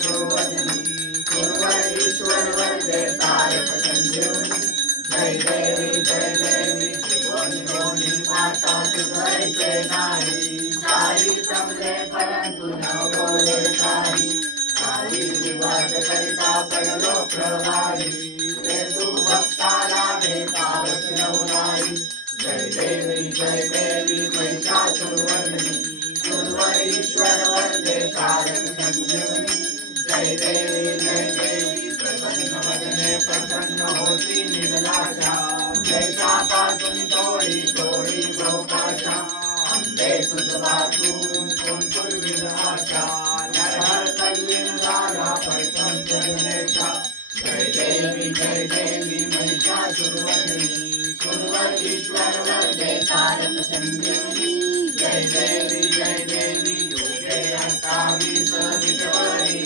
महिषासुरवदनी सुरवर ईश्वर वरदे तारक संजीवनी जय देवी त्रिभुवनी भुवनी माता तुझे नाही चारी समजे परंतु न बोले काही काही विवाद करिता पडलो प्रवाही ते तू भक्ताला भेटावत नवलाई जय देवी महिषासुरवदनी सुरवर ईश्वर वरदे तारक संजीवनी जय देवी प्रसन्न वदने प्रसन्न होती निगलाशा जैसापासून तोडी तोडी गोपाशा अंबे तुझ वाचून कोण पूर्वील आशा नरहर कल्लीन झाला पैठण जगनेशा जय देवी महिषासुरवदनी सुरवर ईश्वर वरदे तारक संजीवनी जय देवी योगे 28 विषवरी